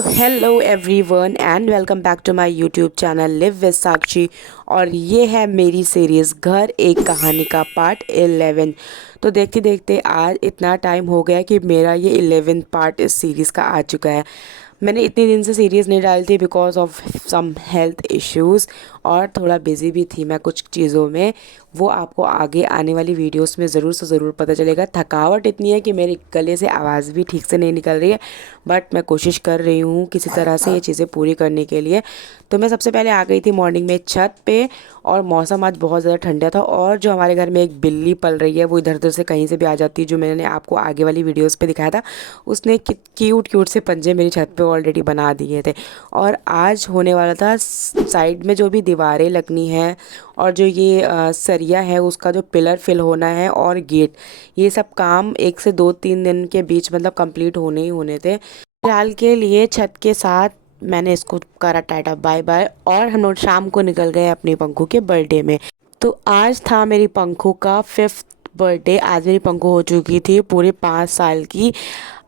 So hello everyone and welcome back to my YouTube channel live with Sakshi. और ये है मेरी सीरीज़ घर एक कहानी का पार्ट 11। तो देखते देखते आज इतना टाइम हो गया कि मेरा ये 11 पार्ट इस सीरीज़ का आ चुका है। मैंने इतने दिन से सीरीज़ नहीं डाली थी because of some health issues और थोड़ा बिज़ी भी थी मैं कुछ चीज़ों में। वो आपको आगे आने वाली वीडियोस में ज़रूर से ज़रूर पता चलेगा। थकावट इतनी है कि मेरे गले से आवाज़ भी ठीक से नहीं निकल रही है, बट मैं कोशिश कर रही हूँ किसी तरह से ये चीज़ें पूरी करने के लिए। तो मैं सबसे पहले आ गई थी मॉर्निंग में छत पे, और मौसम आज बहुत ज़्यादा ठंडा था। और जो हमारे घर में एक बिल्ली पल रही है वो इधर उधर से कहीं से भी आ जाती है, जो मैंने आपको आगे वाली वीडियोस पे दिखाया था। उसने क्यूट क्यूट से पंजे मेरी छत पे ऑलरेडी बना दिए थे। और आज होने वाला था साइड में जो भी दीवारें लगनी है और जो ये सरिया है उसका जो पिलर फिल होना है और गेट, ये सब काम 1 से 2-3 दिन के बीच मतलब कंप्लीट होने ही होने थे। फिलहाल के लिए छत के साथ मैंने इसको करा टाटा बाय बाय, और हम लोग शाम को निकल गए अपनी पंखू के बर्थडे में। तो आज था मेरी पंखू का 5th बर्थडे। आज मेरी पंखू हो चुकी थी पूरे 5 साल की।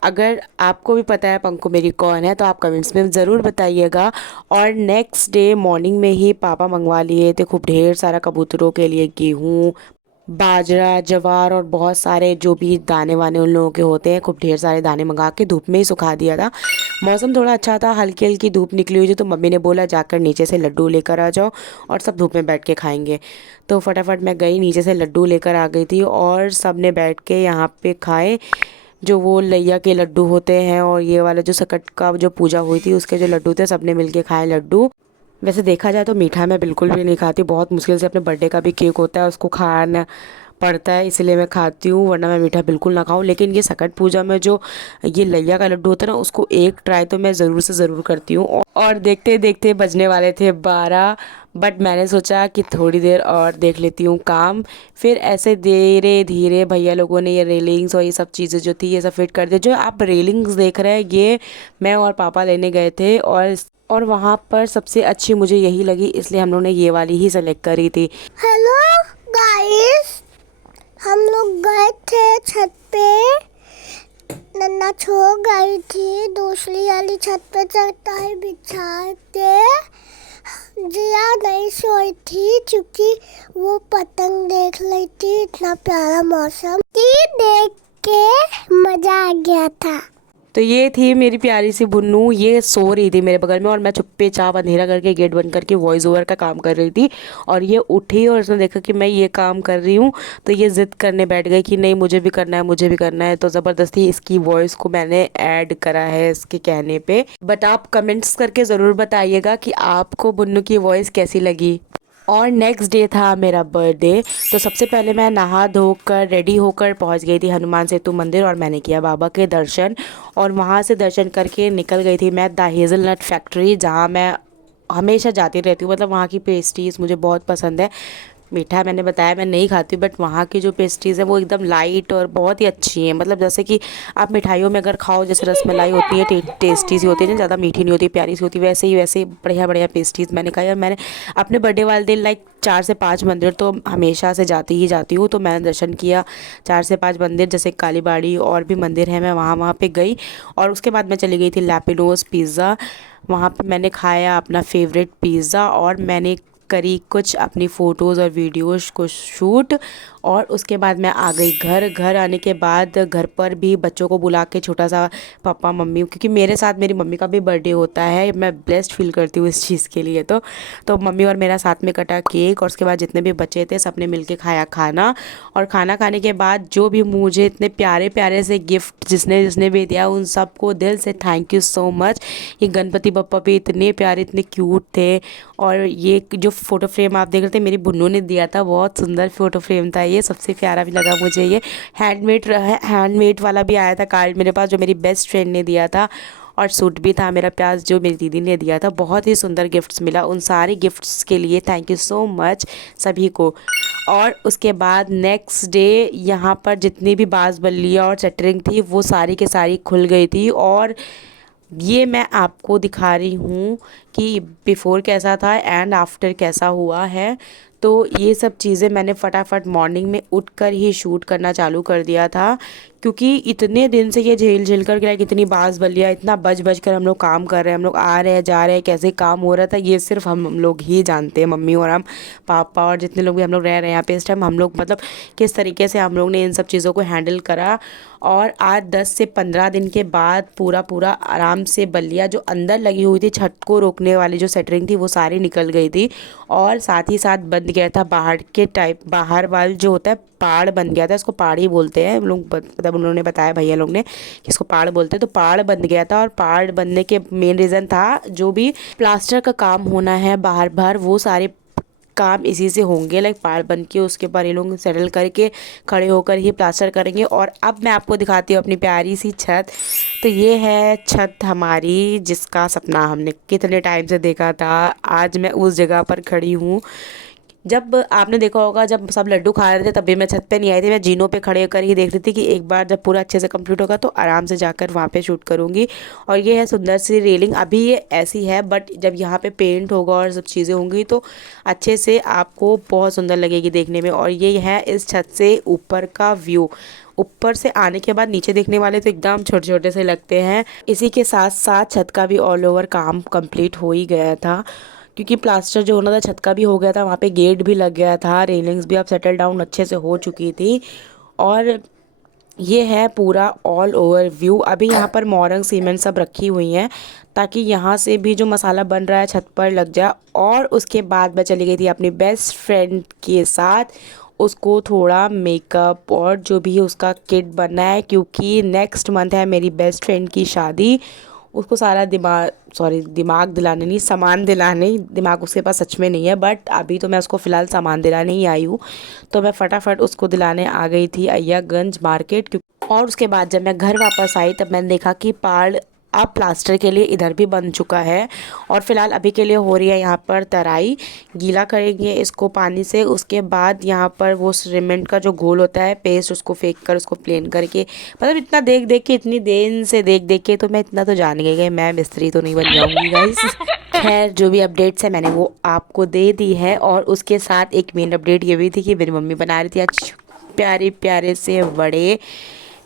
अगर आपको भी पता है पंखू मेरी कौन है तो आप कमेंट्स में ज़रूर बताइएगा। और नेक्स्ट डे मॉर्निंग में ही पापा मंगवा लिए थे खूब ढेर सारा कबूतरों के लिए गेहूँ, बाजरा, जवार और बहुत सारे जो भी दाने वाने उन लोगों के होते हैं, खूब ढेर सारे दाने मंगा के धूप में ही सुखा दिया था। मौसम थोड़ा अच्छा था, हल्की हल्की धूप निकली हुई थी, तो मम्मी ने बोला जाकर नीचे से लड्डू लेकर आ जाओ और सब धूप में बैठ के खाएंगे। तो फटाफट मैं गई, नीचे से लड्डू लेकर आ गई थी और सब ने बैठ के यहाँ पे खाए। जो वो लैया के लड्डू होते हैं और ये वाला जो सकट का जो पूजा हुई थी उसके जो लड्डू थे, सब ने मिल के खाए लड्डू। वैसे देखा जाए तो मीठा मैं बिल्कुल भी नहीं खाती, बहुत मुश्किल से अपने बर्थडे का भी केक होता है उसको खाना पड़ता है, इसलिए मैं खाती हूँ, वरना मैं मीठा बिल्कुल ना खाऊं। लेकिन ये सकट पूजा में जो ये लैया का लड्डू होता है ना, उसको एक ट्राई तो मैं ज़रूर से ज़रूर करती हूँ। और देखते देखते बजने वाले थे 12, बट मैंने सोचा कि थोड़ी देर और देख लेती हूँ काम। फिर ऐसे धीरे धीरे भैया लोगों ने ये रेलिंग्स और ये सब चीज़ें जो थी ये सब फिट कर दी। जो आप रेलिंग्स देख रहे हैं ये मैं और पापा लेने गए थे, और वहाँ पर सबसे अच्छी मुझे यही लगी, इसलिए हम लोग ने ये वाली ही सेलेक्ट करी थी। हेलो गाइस, हम लोग गए थे छत पे, नन्ना छो गई थी दूसरी वाली छत पे चटाई बिछा के। जिया नहीं सोई थी क्योंकि वो पतंग देख रही थी। इतना प्यारा मौसम की देख के मजा आ गया था। तो ये थी मेरी प्यारी सी बुन्नू, ये सो रही थी मेरे बगल में और मैं चुप्पे चाप अंधेरा करके गेट बंद करके वॉइस ओवर का काम कर रही थी। और ये उठी और उसने देखा कि मैं ये काम कर रही हूँ, तो ये ज़िद करने बैठ गई कि नहीं मुझे भी करना है, मुझे भी करना है। तो ज़बरदस्ती इसकी वॉइस को मैंने ऐड करा है इसके कहने पे। बट आप कमेंट्स करके ज़रूर बताइएगा कि आपको बुन्नू की वॉइस कैसी लगी। और नेक्स्ट डे था मेरा बर्थडे, तो सबसे पहले मैं नहा धोकर रेडी होकर पहुंच गई थी हनुमान सेतु मंदिर, और मैंने किया बाबा के दर्शन। और वहां से दर्शन करके निकल गई थी मैं द हेज़लनट फैक्ट्री, जहां मैं हमेशा जाती रहती हूँ। मतलब वहाँ की पेस्ट्रीज़ मुझे बहुत पसंद है। मीठा मैंने बताया मैं नहीं खाती, बट वहाँ की जो पेस्ट्रीज़ है वो एकदम लाइट और बहुत ही अच्छी हैं। मतलब जैसे कि आप मिठाइयों में अगर खाओ, जैसे रसमलाई होती है टेस्टी सी होती है ना, ज़्यादा मीठी नहीं होती, प्यारी सी होती है, वैसे ही बढ़िया बढ़िया पेस्ट्रीज़ मैंने खाई। और मैंने अपने बर्थडे वाले दिन लाइक 4 से 5 मंदिर तो हमेशा से जाती ही जाती हूँ, तो मैंने दर्शन किया 4 से 5 मंदिर, जैसे कालीबाड़ी और भी मंदिर है, मैं वहाँ पे गई। और उसके बाद मैं चली गई थी लैपिनोज़ पिज़्ज़ा, वहाँ पे मैंने खाया अपना फेवरेट पिज़्ज़ा, और मैंने करी कुछ अपनी फ़ोटोज़ और वीडियोज़ को शूट। और उसके बाद मैं आ गई घर आने के बाद घर पर भी बच्चों को बुला के छोटा सा पापा मम्मी, क्योंकि मेरे साथ मेरी मम्मी का भी बर्थडे होता है, मैं ब्लेस्ड फील करती हूँ इस चीज़ के लिए। तो मम्मी और मेरा साथ में कटा केक, और उसके बाद जितने भी बच्चे थे सबने मिलके खाया खाना। और खाना खाने के बाद जो भी मुझे इतने प्यारे प्यारे से गिफ्ट जिसने जिसने भी दिया उन सबको दिल से थैंक यू सो मच। ये गणपति बप्पा भी इतने प्यारे इतने क्यूट थे। और ये जो फ़ोटो फ्रेम आप देख रहे थे मेरी बुन्नू ने दिया था, बहुत सुंदर फ़ोटो फ्रेम था, ये सबसे प्यारा भी लगा मुझे। ये हैंडमेड वाला भी आया था कार्ड मेरे पास, जो मेरी बेस्ट फ्रेंड ने दिया था। और सूट भी था मेरा प्याज जो मेरी दीदी ने दिया था। बहुत ही सुंदर गिफ्ट्स मिला, उन सारे गिफ्ट्स के लिए थैंक यू सो मच सभी को। और उसके बाद नेक्स्ट डे यहाँ पर जितनी भी बाज बल्लियाँ और चटरिंग थी वो सारी के सारी खुल गई थी। और ये मैं आपको दिखा रही हूँ कि बिफ़ोर कैसा था एंड आफ्टर कैसा हुआ है। तो ये सब चीज़ें मैंने फटाफट मॉर्निंग में उठकर ही शूट करना चालू कर दिया था, क्योंकि इतने दिन से ये झेल कर लाइक इतनी बाज बलिया इतना बज कर हम लोग काम कर रहे हैं, हम लोग आ रहे हैं जा रहे हैं, कैसे काम हो रहा था ये सिर्फ हम लोग ही जानते हैं, मम्मी और हम, पापा और जितने लोग भी हम लोग रह रहे हैं यहाँ पे इस टाइम, हम लोग मतलब किस तरीके से हम लोग ने इन सब चीज़ों को हैंडल करा। और आज 10 से 15 दिन के बाद पूरा आराम से बल्लियाँ जो अंदर लगी हुई थी, छत को रोकने वाली जो सेटरिंग थी वो सारी निकल गई थी, और साथ ही साथ बन गया था बाहर के टाइप, बाहर वाल जो होता है पहाड़ बन गया था, इसको पहाड़ ही बोलते हैं हम लोग, मतलब उन्होंने बताया भैया लोग ने कि इसको पहाड़ बोलते हैं। तो पहाड़ बन गया था, और पहाड़ बनने के मेन रीज़न था जो भी प्लास्टर का काम होना है बाहर बाहर, वो सारे काम इसी से होंगे, लाइक पहाड़ बन के उसके ऊपर ये लोग सेटल करके खड़े होकर ही प्लास्टर करेंगे। और अब मैं आपको दिखाती हूँ अपनी प्यारी सी छत। तो ये है छत हमारी, जिसका सपना हमने कितने टाइम से देखा था, आज मैं उस जगह पर खड़ी हूँ। जब आपने देखा होगा जब सब लड्डू खा रहे थे तब भी मैं छत पे नहीं आई थी, मैं जीनों पे खड़े होकर ही देख रही थी कि एक बार जब पूरा अच्छे से कंप्लीट होगा तो आराम से जाकर वहाँ पे शूट करूँगी। और ये है सुंदर सी रेलिंग, अभी ये ऐसी है बट जब यहाँ पे पेंट होगा और सब चीज़ें होंगी तो अच्छे से आपको बहुत सुंदर लगेगी देखने में। और ये है इस छत से ऊपर का व्यू, ऊपर से आने के बाद नीचे देखने वाले तो एकदम छोटे छोटे से लगते हैं। इसी के साथ साथ छत का भी ऑल ओवर काम कंप्लीट हो ही गया था, क्योंकि प्लास्टर जो होना था छत का भी हो गया था, वहाँ पे गेट भी लग गया था, रेलिंग्स भी अब सेटल डाउन अच्छे से हो चुकी थी। और ये है पूरा ऑल ओवर व्यू। अभी यहाँ पर मोरंग सीमेंट सब रखी हुई हैं ताकि यहाँ से भी जो मसाला बन रहा है छत पर लग जाए। और उसके बाद मैं चली गई थी अपनी बेस्ट फ्रेंड के साथ, उसको थोड़ा मेकअप और जो भी उसका किट बनना है, क्योंकि नेक्स्ट मंथ है मेरी बेस्ट फ्रेंड की शादी। उसको सारा दिमाग दिलाने नहीं, सामान दिलाने, दिमाग उसके पास सच में नहीं है बट अभी तो मैं उसको फ़िलहाल सामान दिलाने ही आई हूँ। तो मैं फटाफट उसको दिलाने आ गई थी अय्यागंज मार्केट। और उसके बाद जब मैं घर वापस आई तब मैंने देखा कि पहाड़ अब प्लास्टर के लिए इधर भी बन चुका है। और फिलहाल अभी के लिए हो रही है यहाँ पर तराई, गीला करेंगे इसको पानी से, उसके बाद यहाँ पर वो सीमेंट का जो घोल होता है पेस्ट, उसको फेंक कर उसको प्लेन करके, मतलब इतना देख देख के, इतनी देर से देख देख के तो मैं इतना तो जान गई मैं मिस्त्री तो नहीं बन जाऊँगी गाइस। खैर जो भी अपडेट्स है मैंने वो आपको दे दी है। और उसके साथ एक मेन अपडेट ये भी थी कि मेरी मम्मी बना रही थी आज प्यारे प्यारे से बड़े,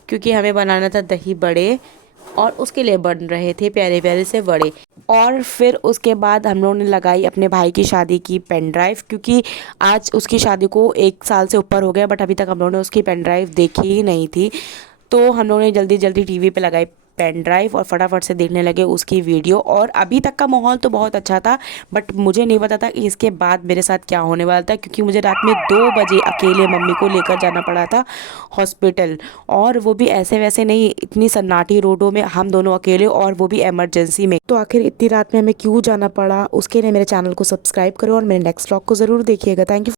क्योंकि हमें बनाना था दही बड़े और उसके लिए बन रहे थे प्यारे प्यारे से बड़े। और फिर उसके बाद हम लोगों ने लगाई अपने भाई की शादी की पेन ड्राइव, क्योंकि आज उसकी शादी को 1 साल से ऊपर हो गया बट अभी तक हम लोगों ने उसकी पेन ड्राइव देखी ही नहीं थी। तो हम लोगों ने जल्दी जल्दी टीवी पे लगाई पेन ड्राइव और फटाफट से देखने लगे उसकी वीडियो। और अभी तक का माहौल तो बहुत अच्छा था बट मुझे नहीं पता था कि इसके बाद मेरे साथ क्या होने वाला था, क्योंकि मुझे रात में 2 बजे अकेले मम्मी को लेकर जाना पड़ा था हॉस्पिटल, और वो भी ऐसे वैसे नहीं, इतनी सन्नाटी रोडों में हम दोनों अकेले, और वो भी इमरजेंसी में। तो आखिर इतनी रात में हमें क्यों जाना पड़ा, उसके लिए मेरे चैनल को सब्सक्राइब करो और मेरे नेक्स्ट व्लॉग को ज़रूर देखिएगा। Thank you.